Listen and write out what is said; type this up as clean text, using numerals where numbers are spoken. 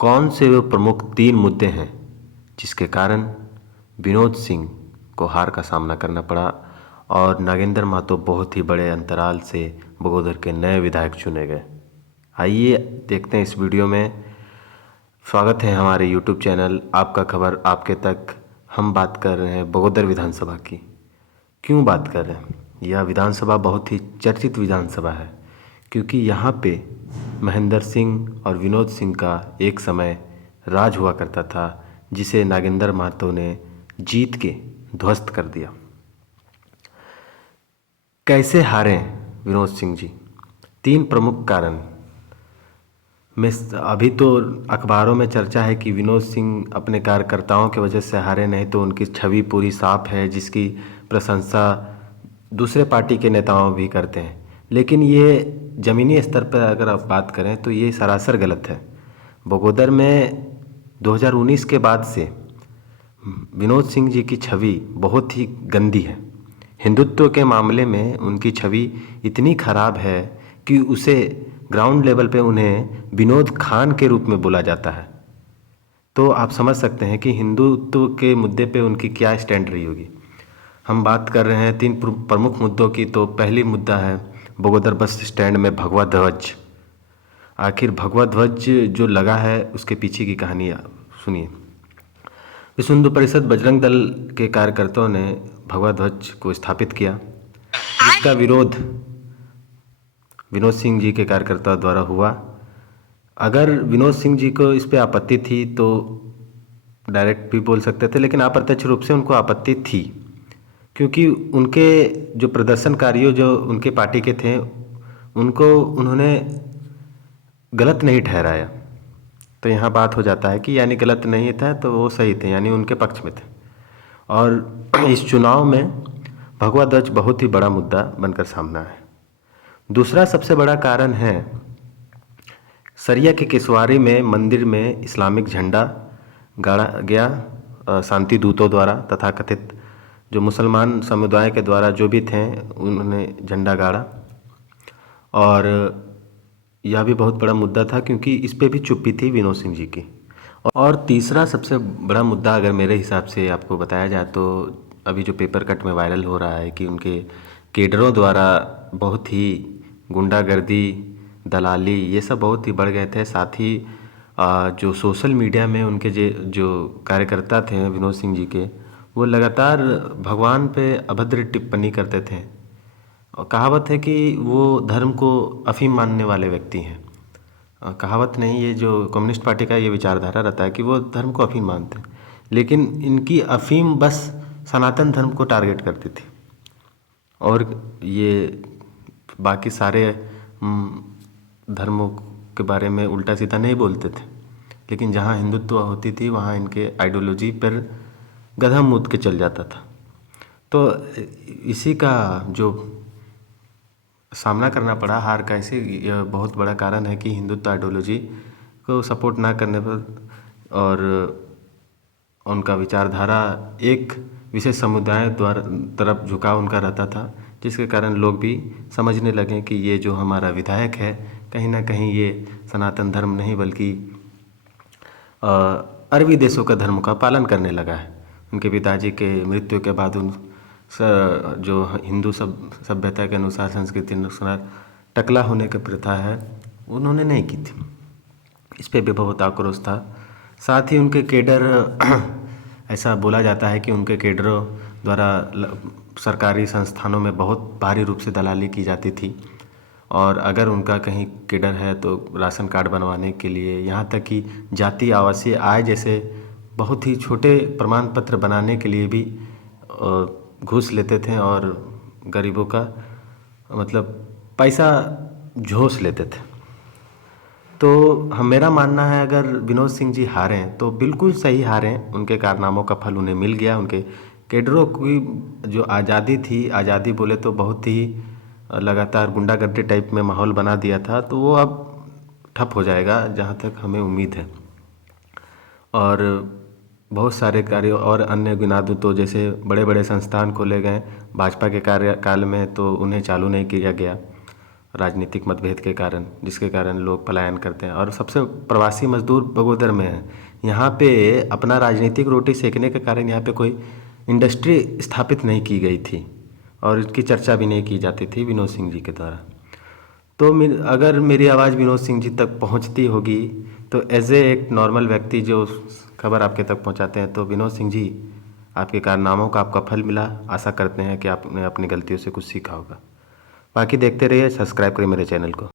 कौन से वे प्रमुख 3 मुद्दे हैं जिसके कारण विनोद सिंह को हार का सामना करना पड़ा और नागेंद्र महतो बहुत ही बड़े अंतराल से बगोदर के नए विधायक चुने गए। आइए देखते हैं इस वीडियो में। स्वागत है हमारे यूट्यूब चैनल आपका खबर आपके तक। हम बात कर रहे हैं बगोदर विधानसभा की। क्यों बात कर रहे हैं? यह विधानसभा बहुत ही चर्चित विधानसभा है क्योंकि यहाँ पे महेंद्र सिंह और विनोद सिंह का एक समय राज हुआ करता था जिसे नागेंद्र महतो ने जीत के ध्वस्त कर दिया। कैसे हारे विनोद सिंह जी? 3 प्रमुख कारण में अभी तो अखबारों में चर्चा है कि विनोद सिंह अपने कार्यकर्ताओं की वजह से हारे, नहीं तो उनकी छवि पूरी साफ है जिसकी प्रशंसा दूसरे पार्टी के नेताओं भी करते हैं। लेकिन ये ज़मीनी स्तर पर अगर आप बात करें तो ये सरासर गलत है। बगोदर में 2019 के बाद से विनोद सिंह जी की छवि बहुत ही गंदी है। हिंदुत्व के मामले में उनकी छवि इतनी खराब है कि उसे ग्राउंड लेवल पे उन्हें विनोद खान के रूप में बोला जाता है। तो आप समझ सकते हैं कि हिंदुत्व के मुद्दे पे उनकी क्या स्टैंड रही होगी। हम बात कर रहे हैं 3 प्रमुख मुद्दों की। तो पहली मुद्दा है बगोदर बस स्टैंड में भगवा ध्वज। आखिर भगवा ध्वज जो लगा है उसके पीछे की कहानी सुनिए। विश्व हिंदू परिषद बजरंग दल के कार्यकर्ताओं ने भगवा ध्वज को स्थापित किया जिसका विरोध विनोद सिंह जी के कार्यकर्ताओं द्वारा हुआ। अगर विनोद सिंह जी को इस पे आपत्ति थी तो डायरेक्ट भी बोल सकते थे, लेकिन अप्रत्यक्ष रूप से उनको आपत्ति थी क्योंकि उनके जो प्रदर्शनकारियों जो उनके पार्टी के थे उनको उन्होंने गलत नहीं ठहराया। तो यहाँ बात हो जाता है कि यानी गलत नहीं था तो वो सही थे, यानी उनके पक्ष में थे। और इस चुनाव में भगवा ध्वज बहुत ही बड़ा मुद्दा बनकर सामने है। दूसरा सबसे बड़ा कारण है सरिया के केसवारी में मंदिर में इस्लामिक झंडा गाड़ा गया शांति दूतों द्वारा, तथा कथित जो मुसलमान समुदाय के द्वारा जो भी थे उन्होंने झंडा गाड़ा। और यह भी बहुत बड़ा मुद्दा था क्योंकि इस पे भी चुप्पी थी विनोद सिंह जी की। और तीसरा सबसे बड़ा मुद्दा अगर मेरे हिसाब से आपको बताया जाए तो अभी जो पेपर कट में वायरल हो रहा है कि उनके केडरों द्वारा बहुत ही गुंडागर्दी, दलाली ये सब बहुत ही बढ़ गए थे। साथ ही जो सोशल मीडिया में उनके जो कार्यकर्ता थे विनोद सिंह जी के, वो लगातार भगवान पे अभद्र टिप्पणी करते थे। और कहावत है कि वो धर्म को अफीम मानने वाले व्यक्ति हैं। कहावत नहीं, ये जो कम्युनिस्ट पार्टी का ये विचारधारा रहता है कि वो धर्म को अफीम मानते हैं, लेकिन इनकी अफीम बस सनातन धर्म को टारगेट करती थी और ये बाकी सारे धर्मों के बारे में उल्टा सीधा नहीं बोलते थे। लेकिन जहाँ हिंदुत्व होती थी वहाँ इनके आइडियोलॉजी पर गधा मूत के चल जाता था। तो इसी का जो सामना करना पड़ा हार का, इसी यह बहुत बड़ा कारण है कि हिंदुत्व आइडियोलॉजी को सपोर्ट ना करने पर और उनका विचारधारा एक विशेष समुदाय द्वारा तरफ झुकाव उनका रहता था, जिसके कारण लोग भी समझने लगे कि ये जो हमारा विधायक है कहीं ना कहीं ये सनातन धर्म नहीं बल्कि अरबी देशों का धर्म का पालन करने लगा है। उनके पिताजी के मृत्यु के बाद जो हिंदू सभ्यता के अनुसार, संस्कृति के अनुसार टकला होने की प्रथा है उन्होंने नहीं की थी। इस पे भी बहुत आक्रोश था। साथ ही उनके केडर ऐसा बोला जाता है कि उनके केडरों द्वारा सरकारी संस्थानों में बहुत भारी रूप से दलाली की जाती थी। और अगर उनका कहीं केडर है तो राशन कार्ड बनवाने के लिए, यहाँ तक कि जाति आवासीय आय जैसे बहुत ही छोटे प्रमाण पत्र बनाने के लिए भी घूस लेते थे और गरीबों का मतलब पैसा झोंस लेते थे। तो मेरा मानना है अगर विनोद सिंह जी हारे तो बिल्कुल सही हारे, उनके कारनामों का फल उन्हें मिल गया। उनके केडरों की जो आज़ादी थी, आज़ादी बोले तो बहुत ही लगातार गुंडागर्दी टाइप में माहौल बना दिया था, तो वो अब ठप हो जाएगा जहाँ तक हमें उम्मीद है। और बहुत सारे कार्य और अन्य गिना दूँ तो जैसे बड़े बड़े संस्थान खोले गए भाजपा के कार्यकाल में तो उन्हें चालू नहीं किया गया। राजनीतिक मतभेद के कारण, जिसके कारण लोग पलायन करते हैं। और सबसे प्रवासी मजदूर बगोदर में है। यहाँ पे अपना राजनीतिक रोटी सेकने के कारण यहाँ पे कोई इंडस्ट्री स्थापित नहीं की गई थी और इसकी चर्चा भी नहीं की जाती थी विनोद सिंह जी के द्वारा। तो अगर मेरी आवाज़ विनोद सिंह जी तक पहुंचती होगी तो एज ए एक नॉर्मल व्यक्ति जो खबर आपके तक पहुंचाते हैं, तो विनोद सिंह जी, आपके कारनामों का आपका फल मिला। आशा करते हैं कि आपने अपनी गलतियों से कुछ सीखा होगा। बाकी देखते रहिए, सब्सक्राइब करिए मेरे चैनल को।